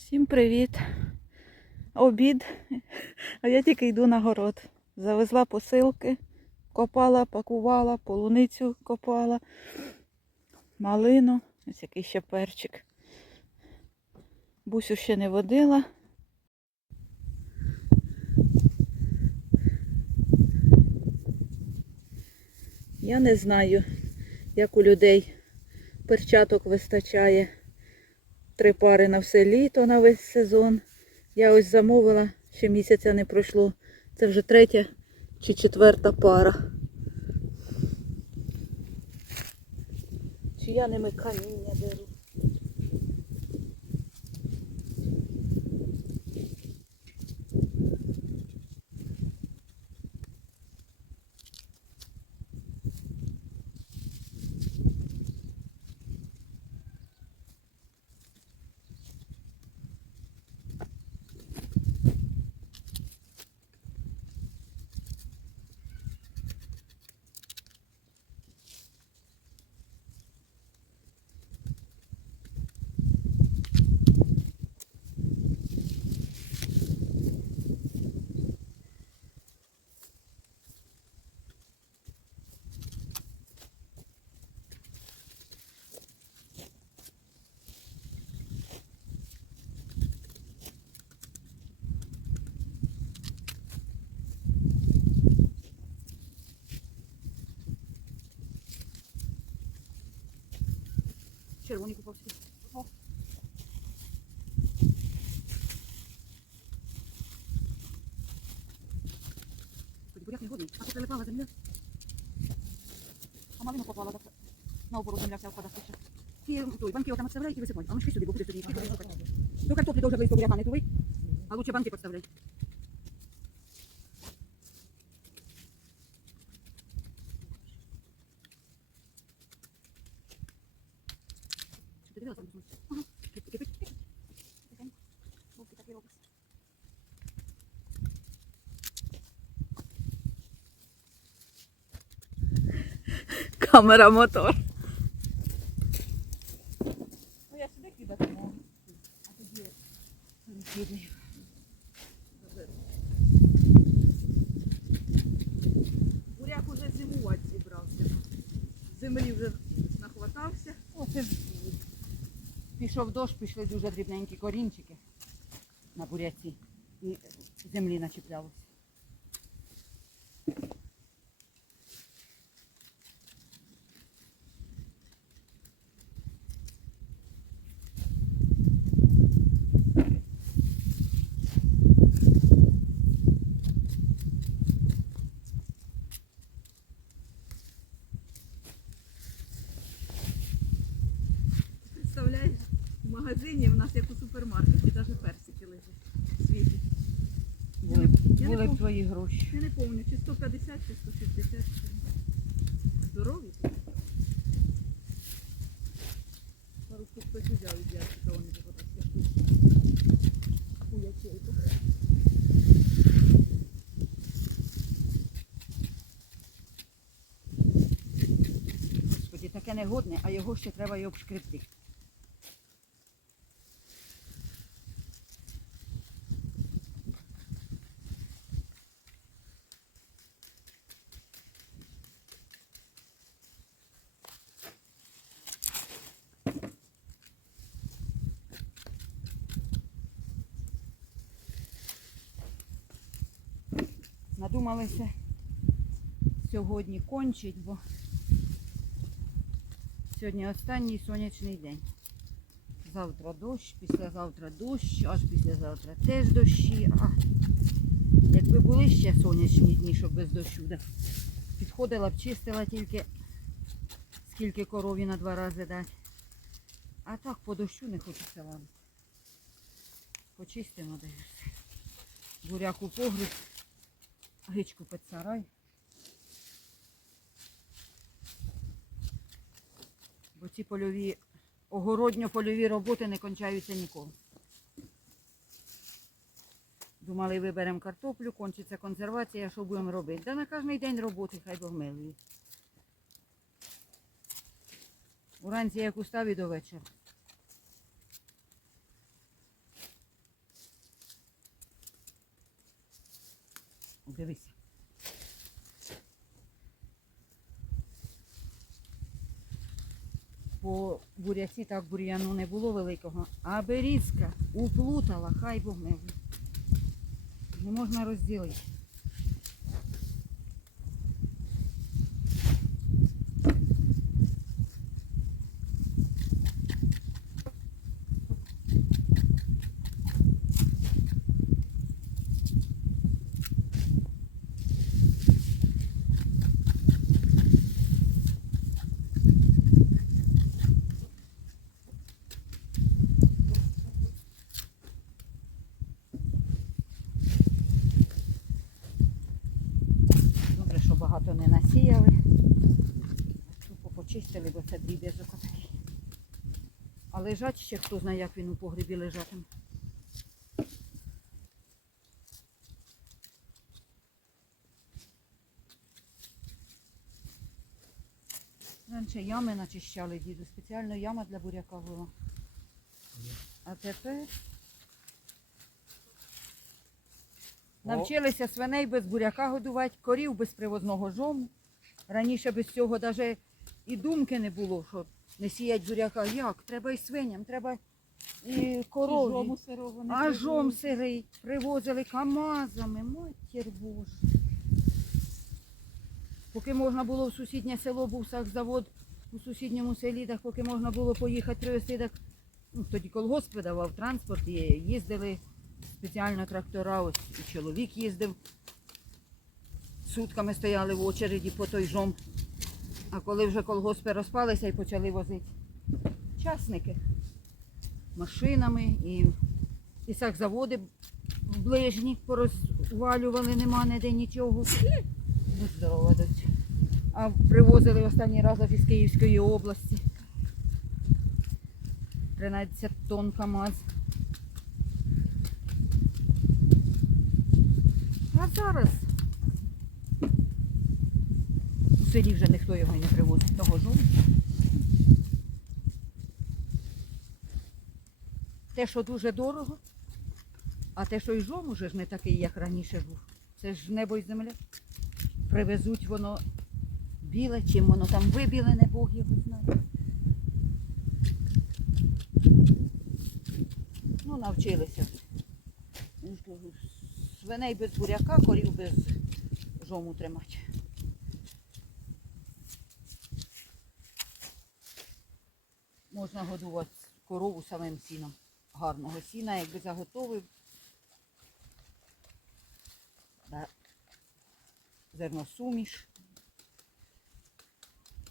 Всім привіт. Обід. А я тільки йду на город. Завезла посилки, копала, пакувала, полуницю копала, малину, ось який ще перчик. Бусю ще не водила. Я не знаю, як у людей перчаток вистачає три пари на все літо, на весь сезон. Я ось замовила, ще місяця не пройшло. Це вже третя чи четверта пара. Чи я ними каміння беру? Червоні купав собі. О. Тоді буряк не годний, а тут прилипала земля. А малину попала, так наоборот земля вся впада ще. Ті той, банки отам відставляють і висипають. А ну ж сюди, бо буде тоді. До картоплі дуже близько буряка не туви, а лучше банки підставляй. Що ти дивилася? Кипить, кипить. Тихенько. Вовки так і робить. Камера мотор. Ну я сюди кидати можу. А тоді відкидаю. Буряк уже зимувати зібрався. Землі вже нахватався. Оце ж пішов дощ, пішли дуже дрібненькі корінчики на буряці. І землі начіплялося. Представляєш, в магазині в нас як у супермаркеті, навіть персики лежать свіжі. Були, пом- твої гроші. Я не пам'ятаю, чи 150, чи 160. Здорові. Пару штук хтось взяв із ящика, вони так У ячейку. Господі, таке негодне, а його ще треба й обшкребти. Надумалися сьогодні кончить, бо Сьогодні останній сонячний день. Завтра дощ, післязавтра дощ, аж післязавтра теж дощі. А, якби були ще сонячні дні, щоб без дощу. Да. Підходила б, чистила тільки скільки корові на два рази дати. А так по дощу не хочеться ладити. Почистимо де все. Буряк погріб, гичку під сарай. Бо ці польові, огородньо-польові роботи не кончаються ніколи. Думали, виберемо картоплю, кончиться консервація, що будемо робити. Да на кожен день роботи, хай Бог милує. Уранці як устав і до вечора. Дивися. По буряці так бур'яну не було великого, а берізка уплутала, хай Бог не. Не можна розділити. Добре, що багато не насіяли. Тупо почистили, бо це дріб'язок отакий. А лежать ще хто знає, як він у погребі лежатиме. Раніше ями начищали діду, спеціально яма для буряка була. А тепер навчилися свиней без буряка годувати, корів без привозного жому. Раніше без цього навіть і думки не було, що не сіять буряка. Як? Треба і свиням, треба і корові. Жому сирого не А жом сирий привозили камазами, матір Божа. Поки можна було в сусіднє село, був сахзавод у сусідньому селі, так поки можна було поїхати привезти, так ну, тоді колгосп видавав транспорт, і їздили спеціально трактора, ось і чоловік їздив. Сутками стояли в очереді по той жом. А коли вже колгоспи розпалися і почали возити частники машинами і і заводи ближні порозвалювали, нема ніде нічого. Ну, здорова доця. А привозили останній раз із Київської області. 13 тонн КАМАЗ. А зараз у селі вже ніхто його не привозить, того жовтого. те, що дуже дорого, а те, що і жом уже ж не такий, як раніше був. Це ж небо і земля. Привезуть воно біле, чим воно там вибілене, Бог його знає. Ну, навчилися. Свиней без буряка, корів без жому тримати. Можна годувати корову самим сіном гарного сіна, якби заготовив. Зерносуміш.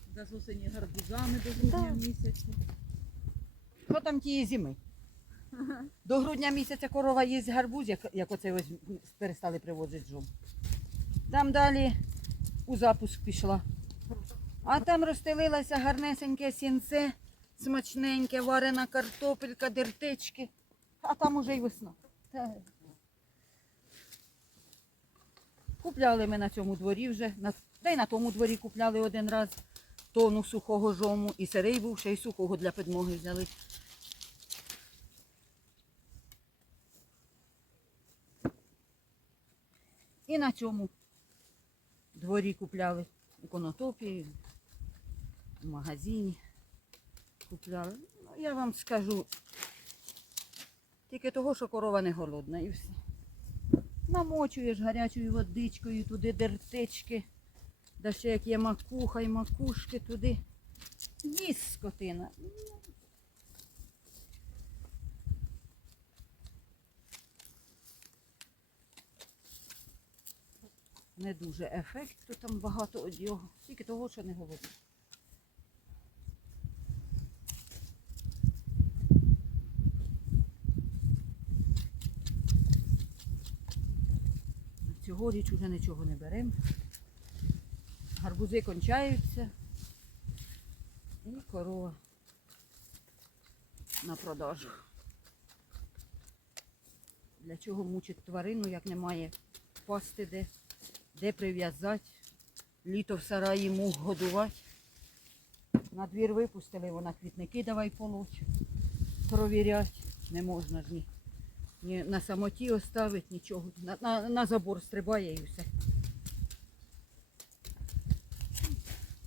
Да, з осені гарбузами до грудня Да. місяця. Що там тієї зими? До грудня місяця корова їсть гарбуз, як, як оце ось перестали привозити жом. Там далі у запуск пішла. А там розстелилося гарнесеньке сінце, смачненьке, варена картопелька, дертички. А там уже й весна. Купляли ми на цьому дворі вже. Та й на тому дворі купляли один раз тону сухого жому. І сирий був, ще й сухого для підмоги взяли. І на цьому дворі купляли у конотопі, в магазині купляли. Ну, я вам скажу, тільки того, що корова не голодна і все. Намочуєш гарячою водичкою, туди дертички, да ще як є макуха і макушки туди. Їсть скотина. Не дуже ефекту там багато од його, тільки того, що не голодна. Цьогоріч уже нічого не беремо. Гарбузи кончаються. І корова на продажу. Для чого мучить тварину, як немає пасти де, де прив'язати, літо в сараї мух годувати. На двір випустили, вона квітники давай полоть, провірять. Не можна ж ні ні на самоті оставить, нічого. На, на, на забор стрибає і все.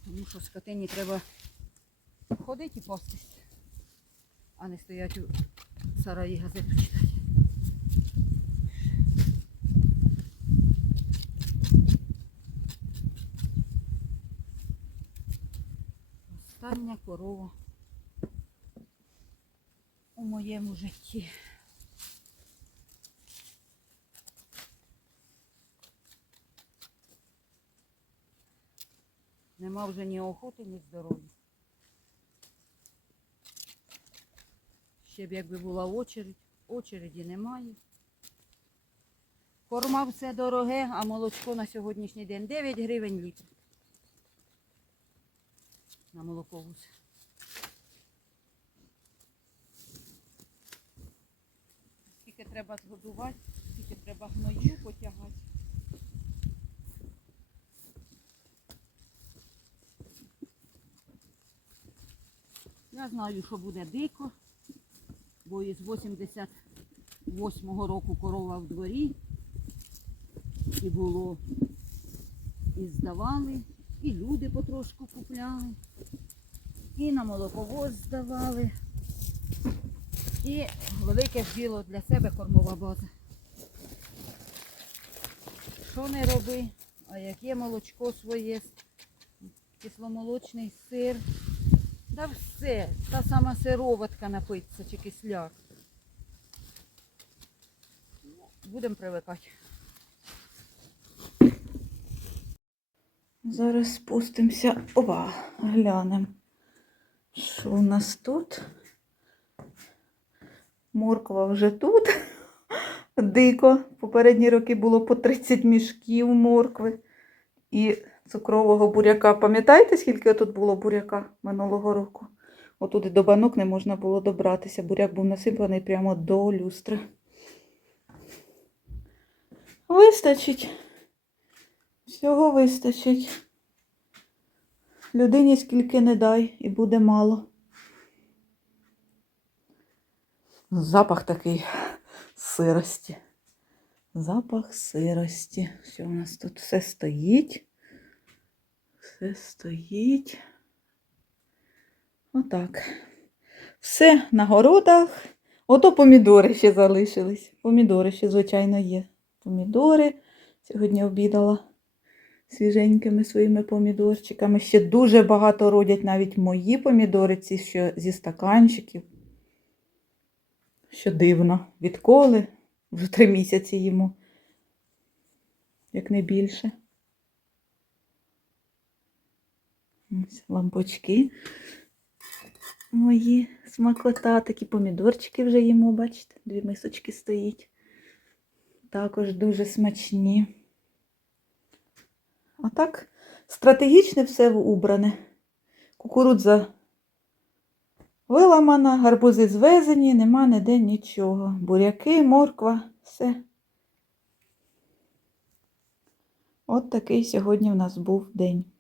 Тому що скотині треба ходити і пастись, а не стоять у сараї газету читати. Остання корова у моєму житті. Нема вже ні охоти, ні здоров'я. Ще б якби була очередь, очереді немає. Корма все дороге, а молочко на сьогоднішній день 9 гривень літр. На молоковуз. Скільки треба згодувати, скільки треба гною потягати. Я знаю, що буде дико, бо із 88-го року корова в дворі і було, і здавали, і люди потрошку купляли, і на молоковоз здавали. І велике діло для себе кормова база. Що не роби, а яке молочко своє, кисломолочний сир. Да все, та сама сироватка напиться чи кисляк. Будемо привикати. Зараз спустимося. Опа, глянемо. Що у нас тут? Морква вже тут. Дико. Попередні роки було по 30 мішків моркви і цукрового буряка. Пам'ятаєте, скільки тут було буряка минулого року? Отуди до банок не можна було добратися. Буряк був насипаний прямо до люстри. Вистачить. Всього вистачить. Людині скільки не дай, і буде мало. Запах такий сирості. Запах сирості. Все у нас тут все стоїть. Все стоїть. Отак. Все на городах. Ото помідори ще залишились. Помідори ще, звичайно, є. Помідори. Сьогодні обідала свіженькими своїми помідорчиками. Ще дуже багато родять навіть мої помідори, ці що зі стаканчиків. Що дивно. Відколи? Вже три місяці йому. Як не більше. Ось лампочки. Мої смакота, такі помідорчики вже їмо, бачите, дві мисочки стоїть. Також дуже смачні. А так, стратегічне все убране. Кукурудза виламана, гарбузи звезені, нема ніде нічого. Буряки, морква, все. От такий сьогодні в нас був день.